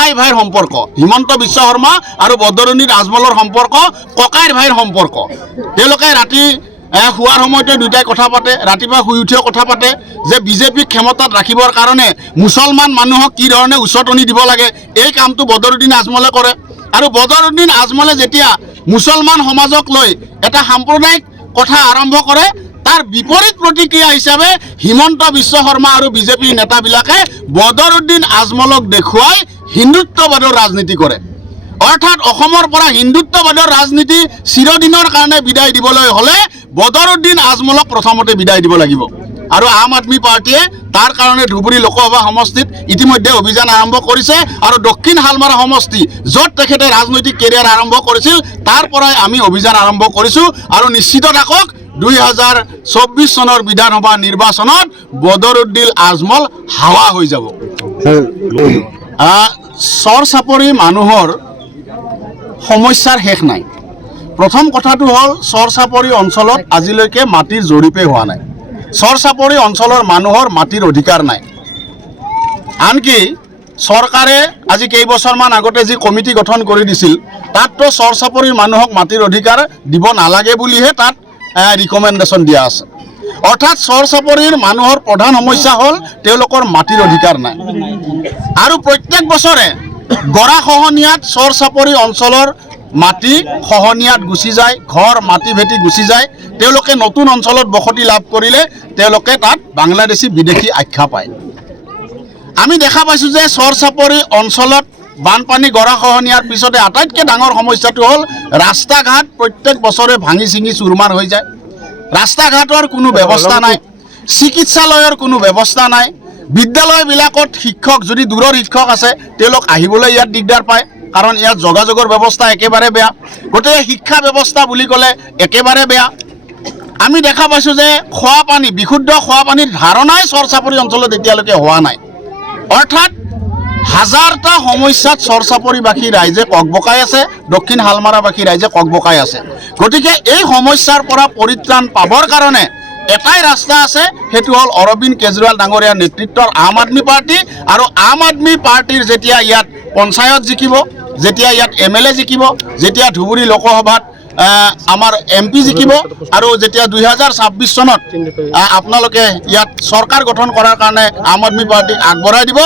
ককাই ভাইৰ সম্পৰ্ক হিমন্ত বিশ্ব শৰ্মা আৰু বদৰুদ্দিন আজমলৰ সম্পৰ্ক ককাইৰ ভাইৰ সম্পৰ্ক তেওঁলোকে ৰাতি শুৱাৰ সময়তে দুটাই কথা পাতে ৰাতিপুৱা শুই উঠিও কথা পাতে যে বিজেপিক ক্ষমতাত ৰাখিবৰ কাৰণে মুছলমান মানুহক কি ধৰণে উচতনি দিব লাগে এই কামটো বদৰুদ্দিন আজমলে কৰে আৰু বদৰুদ্দিন আজমলে যেতিয়া মুছলমান সমাজক লৈ এটা সাম্প্ৰদায়িক কথা আৰম্ভ কৰে তাৰ বিপৰীত প্ৰতিক্ৰিয়া হিচাপে হিমন্ত বিশ্ব শৰ্মা আৰু বিজেপিৰ নেতাবিলাকে বদৰুদ্দিন আজমলক দেখুৱাই হিন্দুত্ববাদৰ ৰাজনীতি কৰে অৰ্থাৎ অসমৰ পৰা হিন্দুত্ববাদৰ ৰাজনীতি চিৰদিনৰ কাৰণে বিদায় দিবলৈ হলে বদৰুদ্দিন আজমলক প্ৰথমতে বিদায় দিব লাগিব আৰু আম আদমি পাৰ্টিয়ে তাৰ কাৰণে ধুবুৰী লোকসভা সমষ্টিত ইতিমধ্যে অভিযান আৰম্ভ কৰিছে আৰু দক্ষিণ হালমাৰা সমষ্টি য'ত তেখেতে ৰাজনৈতিক কেৰিয়াৰ আৰম্ভ কৰিছিল তাৰ পৰাই আমি অভিযান আৰম্ভ কৰিছোঁ আৰু নিশ্চিত থাকক 2024 চনৰ বিধানসভা নিৰ্বাচনত বদৰুদ্দিন আজমল হাৱা হৈ যাব চৰ চাপৰি মানুহৰ সমস্যাৰ শেষ নাই প্ৰথম কথাটো হ'ল চৰ চাপৰি অঞ্চলত আজিলৈকে মাটিৰ জৰীপে হোৱা নাই চৰ চাপৰি অঞ্চলৰ মানুহৰ মাটিৰ অধিকাৰ নাই আনকি চৰকাৰে আজি কেইবছৰমান আগতে যি কমিটি গঠন কৰি দিছিল তাততো চৰ চাপৰিৰ মানুহক মাটিৰ অধিকাৰ দিব নালাগে বুলিহে তাত ৰিকমেণ্ডেশ্যন দিয়া আছে অৰ্থাৎ চৰ চাপৰিৰ মানুহৰ প্ৰধান সমস্যা হ'ল তেওঁলোকৰ মাটিৰ অধিকাৰ নাই আৰু প্ৰত্যেক বছৰে গৰাখহনীয়াত চৰ চাপৰি অঞ্চলৰ মাটি খহনীয়াত গুচি যায় ঘৰ মাটি ভেটি গুচি যায় তেওঁলোকে নতুন অঞ্চলত বসতি লাভ কৰিলে তেওঁলোকে তাত বাংলাদেশী বিদেশী আখ্যা পায় আমি দেখা পাইছোঁ যে চৰ চাপৰি অঞ্চলত বানপানী গৰাখহনীয়াৰ পিছতে আটাইতকৈ ডাঙৰ সমস্যাটো হ'ল ৰাস্তা ঘাট প্ৰত্যেক বছৰে ভাঙি চিঙি চুৰমাৰ হৈ যায় ৰাস্তা ঘাটৰ কোনো ব্যৱস্থা নাই চিকিৎসালয়ৰ কোনো ব্যৱস্থা নাই বিদ্যালয়বিলাকত শিক্ষক যদি দূৰৰ শিক্ষক আছে তেওঁলোক আহিবলৈ ইয়াত দিগদাৰ পায় কাৰণ ইয়াত যোগাযোগৰ ব্যৱস্থা একেবাৰে বেয়া গতিকে শিক্ষা ব্যৱস্থা বুলি ক'লে একেবাৰে বেয়া আমি দেখা পাইছোঁ যে খোৱা পানী বিশুদ্ধ খোৱা পানীৰ ধাৰণাই চৰ চাপৰি অঞ্চলত এতিয়ালৈকে হোৱা নাই অৰ্থাৎ হাজাৰটা সমস্যাত চৰ চাপৰিবাসী ৰাইজে ককবকাই আছে দক্ষিণ হালমাৰাবাসী ৰাইজে ককবকাই আছে গতিকে এই সমস্যাৰ পৰা পৰিত্ৰাণ পাবৰ কাৰণে এটাই ৰাস্তা আছে সেইটো হ'ল অৰবিন্দ কেজৰিৱাল ডাঙৰীয়াৰ নেতৃত্বৰ আম আদমি পাৰ্টি আৰু আম আদমি পাৰ্টিৰ যেতিয়া ইয়াত পঞ্চায়ত জিকিব যেতিয়া ইয়াত MLA জিকিব যেতিয়া ধুবুৰী লোকসভাত আমাৰ MP জিকিব আৰু যেতিয়া 2026 চনত আপোনালোকে ইয়াত চৰকাৰ গঠন কৰাৰ কাৰণে আম আদমি পাৰ্টিক আগবঢ়াই দিব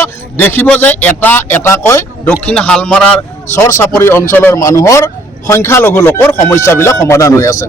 দেখিব যে এটা এটাকৈ দক্ষিণ হালমাৰাৰ চৰ চাপৰি অঞ্চলৰ মানুহৰ সংখ্যালঘু লোকৰ সমস্যাবিলাক সমাধান হৈ আছে